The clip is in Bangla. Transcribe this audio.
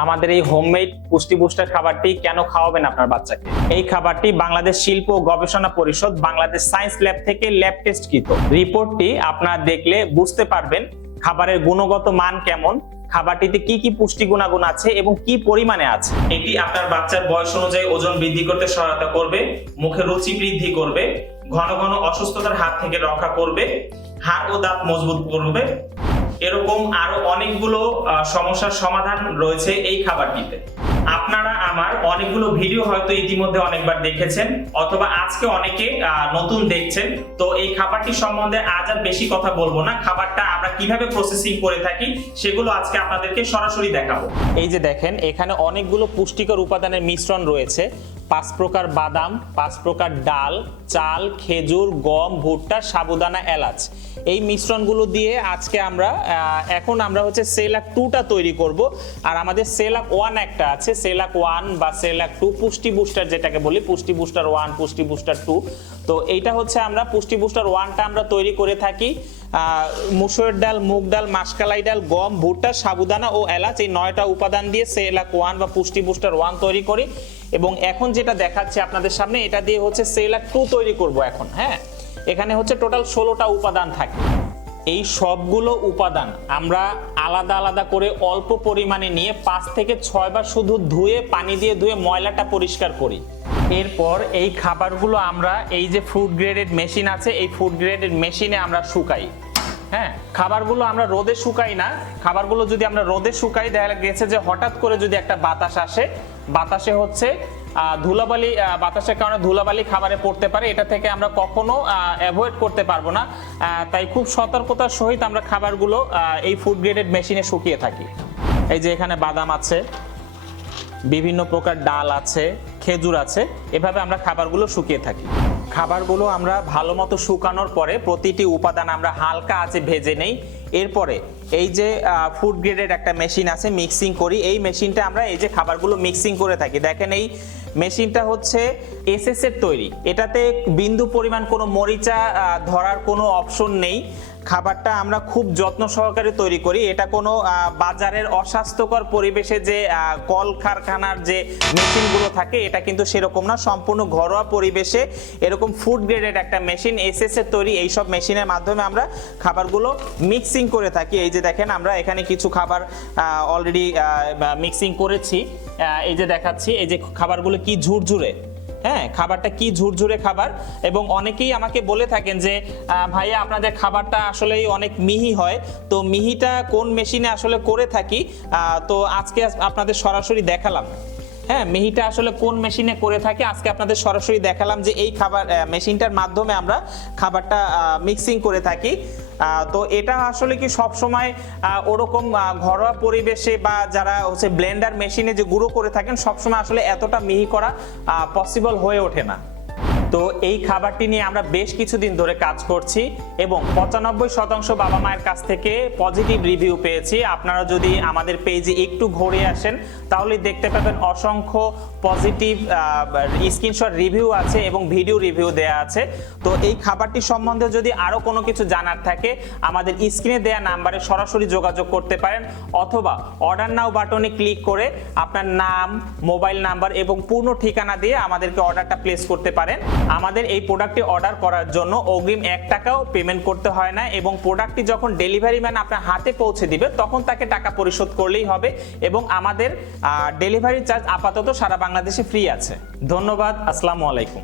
আমাদের এই হোমমেড পুষ্টি বুস্টার খাবারটি কেন খাওয়াবেন আপনার বাচ্চাকে? এই খাবারটি বাংলাদেশ শিল্প ও গবেষণা পরিষদ বাংলাদেশ সায়েন্স ল্যাব থেকে ল্যাব টেস্টকৃত। রিপোর্টটি আপনারা দেখলে বুঝতে পারবেন খাবারের গুণগত মান কেমন, খাবারটিতে কি কি পুষ্টি গুণাগুণ আছে এবং কি পরিমাণে আছে। এটি আপনার বাচ্চার বয়স অনুযায়ী ওজন বৃদ্ধি করতে সহায়তা করবে, মুখে রুচি বৃদ্ধি করবে, ঘন ঘন অসুস্থতার হাত থেকে রক্ষা করবে, হাড় ও দাঁত মজবুত করবে। এরকম আরো অনেকগুলো সমস্যার সমাধান রয়েছে এই খাবারটিতে। আপনারা আমার অনেকগুলো ভিডিও হয়তো ইতিমধ্যে অনেকবার দেখেছেন অথবা আজকে অনেকে নতুন দেখছেন। তো এই খাবারটি সম্বন্ধে আজ আর বেশি কথা বলবো না, খাবারটা আমরা কিভাবে প্রসেসিং করে থাকি সেগুলো আজকে আপনাদেরকে সরাসরি দেখাবো। এই যে দেখেন, এখানে অনেকগুলো পুষ্টিকর উপাদানের মিশ্রণ রয়েছে। 5 প্রকার বাদাম, 5 প্রকার ডাল, চাল, খেজুর, গম, ভুট্টা, সাবুদানা, এলাচ, এই মিশ্রণগুলো দিয়ে আজকে আমরা হচ্ছে সেলাক 2টা তৈরি করব। আর আমাদের সেলাক 1 একটা আছে, সেলাক 1 বা সেলাক 2 পুষ্টি বুস্টার যেটাকে বলি, পুষ্টি বুস্টার 1, পুষ্টি বুস্টার 2। তো এইটা হচ্ছে আমরা পুষ্টি বুস্টার 1টা আমরা তৈরি করে থাকি মুসুরের ডাল, মুগ ডাল, মাসকলাই ডাল, গম, ভুট্টা, সাবুদানা ও এলাচ, এই 9টা উপাদান দিয়ে সেলাক 1 বা পুষ্টি বুস্টার 1 তৈরি করি। এবং এখন যেটা দেখাচ্ছে আপনাদের সামনে, এটা দিয়ে হচ্ছে সেলাক 2 তৈরি করব এখন। হ্যাঁ, এখানে হচ্ছে টোটাল 16টা উপাদান থাকে। এই সবগুলো উপাদান আমরা আলাদা আলাদা করে অল্প পরিমাণে নিয়ে 5 থেকে 6 বার শুধু পানি দিয়ে ধুয়ে ময়লাটা পরিষ্কার করি। এরপর এই খাবারগুলো আমরা এই যে ফুড গ্রেডেড মেশিন আছে, এই ফুড গ্রেডেড মেশিনে আমরা শুকাই। হ্যাঁ, খাবারগুলো আমরা রোদে শুকাই না। খাবারগুলো যদি আমরা রোদে শুকাই, দেখা গেছে যে হঠাৎ করে যদি একটা বাতাস আসে, বাতাসে হচ্ছে ধুলাবালি, বাতাসের কারণে ধুলাবালি খাবারে পড়তে পারে। এটা থেকে আমরা কখনো অ্যাভয়েড করতে পারবো না। তাই খুব সতর্কতার সহিত আমরা খাবারগুলো এই ফুড গ্রেডেড মেশিনে শুকিয়ে থাকি। এই যে এখানে বাদাম আছে, বিভিন্ন প্রকার ডাল আছে, খেজুর আছে, এভাবে আমরা খাবারগুলো শুকিয়ে থাকি। খাবারগুলো আমরা ভালো মতো শুকানোর পরে প্রতিটি উপাদান আমরা হালকা আঁচে ভেজে নেই। এরপরে এই যে ফুড গ্রেডের একটা মেশিন আছে, মিক্সিং করি। এই মেশিনটা আমরা এই যে খাবারগুলো মিক্সিং করে থাকি। দেখেন, এই মেশিনটা হচ্ছে এসএস এর তৈরি। এটাতে বিন্দু পরিমাণ কোনো মরিচা ধরার কোনো অপশন নেই। খাবারটা আমরা খুব যত্ন সহকারে তৈরি করি। এটা কোনো বাজারের অস্বাস্থ্যকর পরিবেশে যে কলকারখানার যে মেশিনগুলো থাকে, এটা কিন্তু সেরকম না। সম্পূর্ণ ঘরোয়া পরিবেশে এরকম ফুড গ্রেডেড একটা মেশিন এসএস এর তৈরি। এইসব মেশিনের মাধ্যমে আমরা খাবারগুলো মিক্সিং করে থাকি। এই যে দেখেন, আমরা এখানে কিছু খাবার অলরেডি মিক্সিং করেছি। এই যে দেখাচ্ছি, এই যে খাবারগুলো কি ঝুরঝুরে। হ্যাঁ, খাবারটা কি ঝুরঝুরে খাবার। এবং অনেকেই আমাকে বলে থাকেন যে ভাইয়া আপনাদের খাবারটা আসলেই অনেক মিহি হয়। তো মিহিটা কোন মেশিনে আসলে করে থাকি, তো আজকে আপনাদের সরাসরি দেখালাম। হ্যাঁ, মিহিটা আসলে কোন মেশিনে করে থাকি আজকে আপনাদের সরাসরি দেখালাম যে এই খাবার মেশিনটার মাধ্যমে আমরা খাবারটা মিক্সিং করে থাকি। তো এটা আসলে কি সব সময় ওরকম ঘরোয়া পরিবেশে বা যারা হচ্ছে ব্লেন্ডার মেশিনে যে গুঁড়ো করে থাকেন, সবসময় আসলে এতটা মিহি করা পসিবল হয়ে ওঠে না। তো এই খাবারটি নিয়ে আমরা বেশ কিছুদিন ধরে কাজ করছি এবং 95% বাবা মায়ের কাছ থেকে পজিটিভ রিভিউ পেয়েছি। আপনারা যদি আমাদের পেজে একটু ঘুরে আসেন তাহলে দেখতে পাবেন অসংখ্য পজিটিভ স্ক্রিনশট রিভিউ আছে এবং ভিডিও রিভিউ দেয়া আছে। তো এই খাবারটি সম্বন্ধে যদি আরো কোনো কিছু জানার থাকে, আমাদের স্ক্রিনে দেয়া নাম্বারে সরাসরি যোগাযোগ করতে পারেন অথবা অর্ডার নাও বাটনে ক্লিক করে আপনার নাম, মোবাইল নাম্বার এবং পূর্ণ ঠিকানা দিয়ে আমাদেরকে অর্ডারটা প্লেস করতে পারেন। আমাদের এই প্রোডাক্টটি অর্ডার করার জন্য অগ্রিম 1 টাকাও পেমেন্ট করতে হয় না এবং প্রোডাক্টটি যখন ডেলিভারি ম্যান আপনার হাতে পৌঁছে দিবে তখন তাকে টাকা পরিশোধ করলেই হবে। এবং আমাদের ডেলিভারি চার্জ আপাতত সারা বাংলাদেশে ফ্রি আছে। ধন্যবাদ, আসসালামু আলাইকুম।